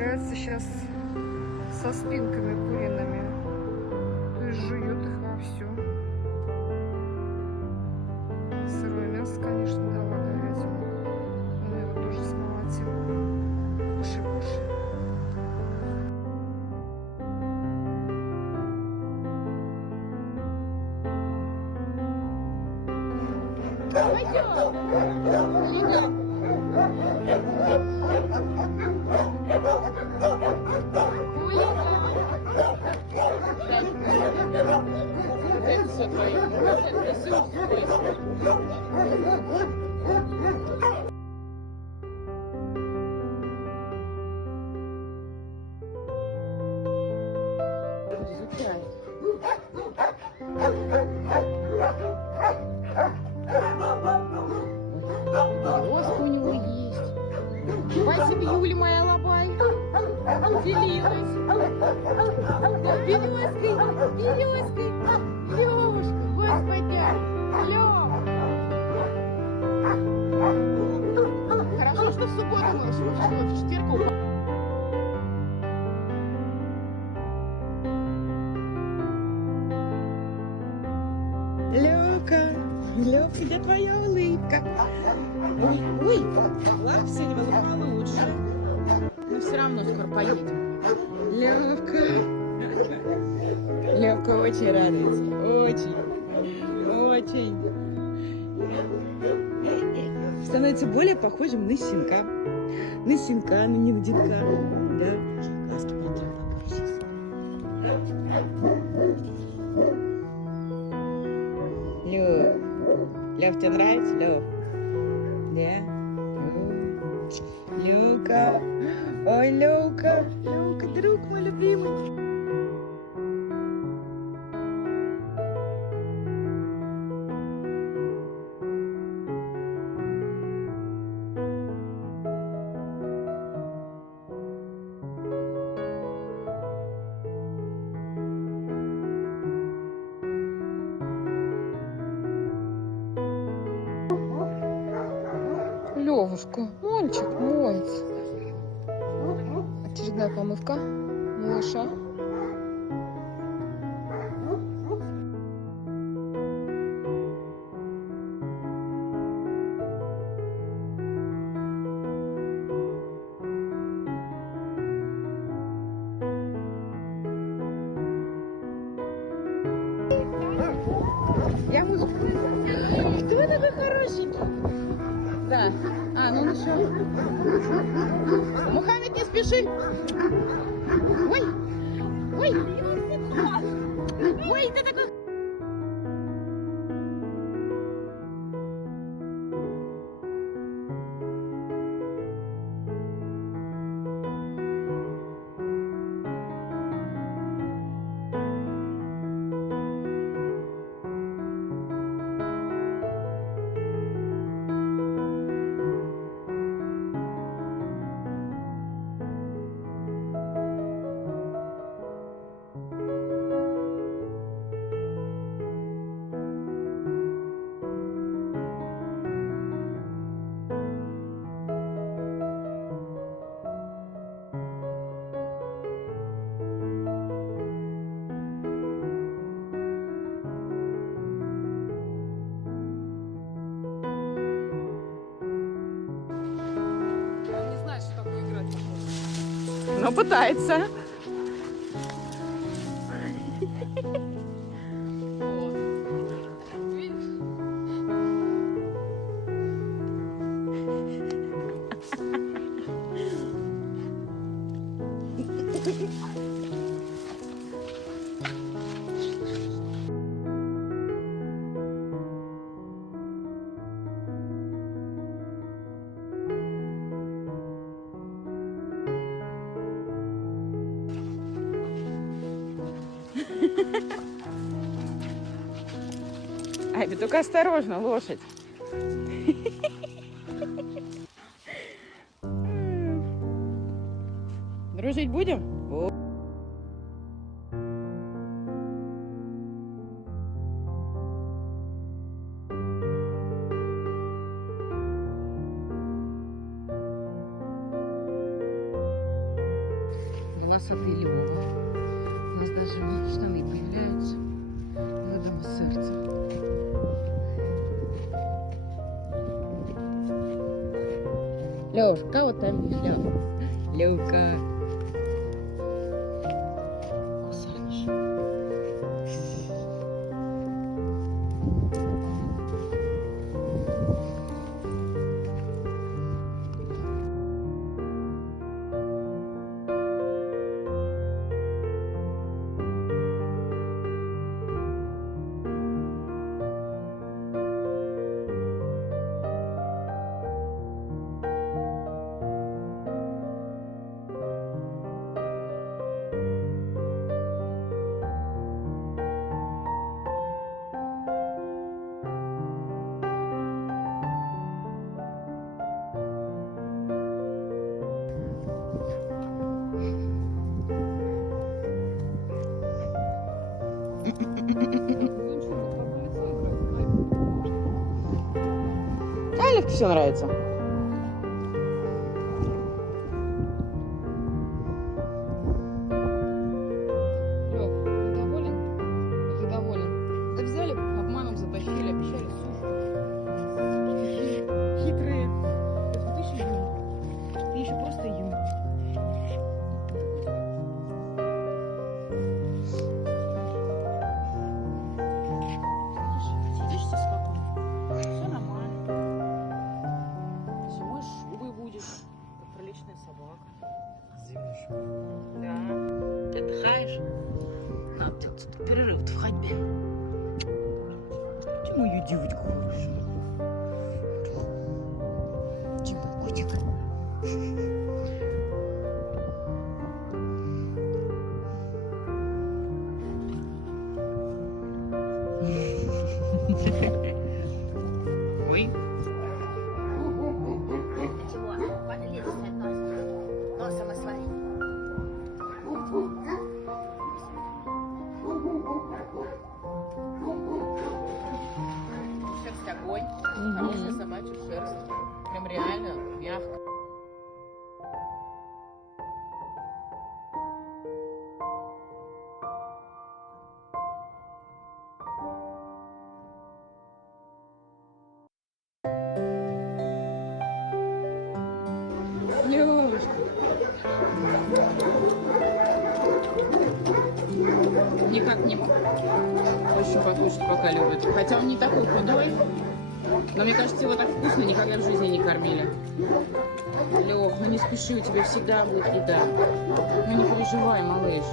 расправляется сейчас со спинками куриными. То есть жует их вовсю. Сырое мясо, конечно, дала говядину. Он его тоже смолотил. Кушай, кушай. Это все твои. Это изучай. Лоска у него есть. Спасибо, Юля, моя лобай. Делилась. Березкой, березкой. Левушка, господи. Лев. Хорошо, что в субботу мы, в четверг упал. Лёка, Лёка, где твоя улыбка? Ой, ой, лап сегодня было получше. Мы все равно скоро поедем. Лёка. Лёка очень радуется. Очень. Очень. Становится более похожим на щенка. На щенка, но не на детка. Да. Глазки пойдем пока сейчас. Лёв. Лёв, тебе нравится, Лёв? Да? Люка. Ой, Люка. Люка, друг мой любимый. Левушка, мальчик моется. Очередная помывка малыша. Я музыку. Кто такой хорошенький? Да. А, ну еще. Мухаммед, не спеши. Ой. Ой. Ой, ты такой. Но пытается. Ай, ты только осторожно, лошадь. Дружить будем? красоты Львова. У нас даже штаны появляются. Видимо серце. Лёшка, вот там есть Лёка. Саныч. Алик все нравится. Лёв, ты доволен? Ты доволен? Да взяли, обманом затащили, обещали сушку. Хитрые. Ты еще юн. Ты еще просто юн. Сидишь все спокойно. Все нормально. Зимой шубой будешь, как приличная собака. Зимний шуб. Да. Ты отдыхаешь? А тут перерыв в ходьбе. Ты мою девочку хорошую. Типа котик. Ой. Чего? Хватит лезть от носа. Носом освои. Шерсть огонь. Хорошая собачья шерсть. Прям реально мягко. Лёшка. Никак не очень покушать пока любит. Хотя он не такой худой. Но мне кажется, его так вкусно никогда в жизни не кормили. Лёх, ну не спеши, у тебя всегда будет еда. Ну не переживай, малыш.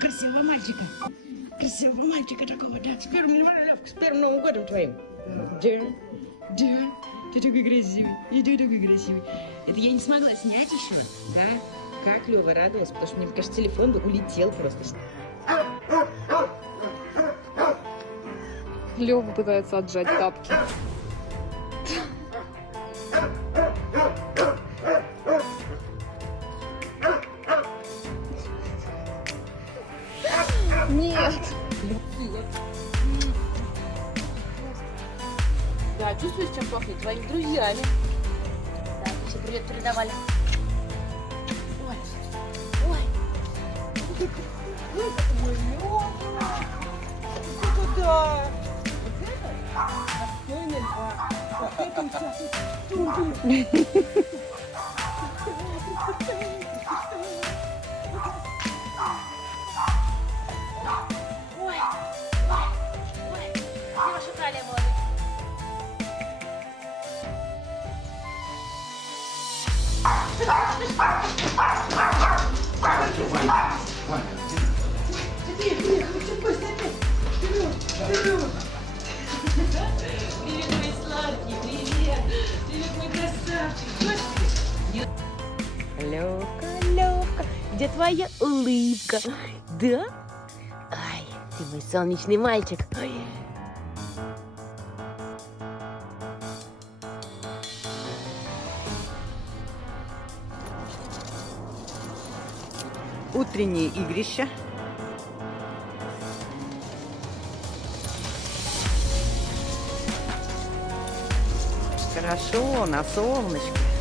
Красивого мальчика. Красивого мальчика такого, да. С первым Новым годом твоим. Да. Да. Ты такой красивый. И ты такой красивый. Это я не смогла снять еще, да? Как Лёва радовался, потому что мне кажется, телефон бы улетел просто. Лёва пытается отжать тапки. Нет. Да, чувствуешь, чем пахнет? Твоими друзьями. Да, еще привет передавали. Ой, ой. Ой, какой милый. Куда? Вот это? Настойный, вот это сейчас. Ой, ой, ой. Где ваша талия, молодой? Привет, мой сладкий, привет! Привет, мой красавчик! Левка, Левка, где твоя улыбка? Да? Ай, ты мой солнечный мальчик. Ой. Утренние игрища. Хорошо, на солнышке.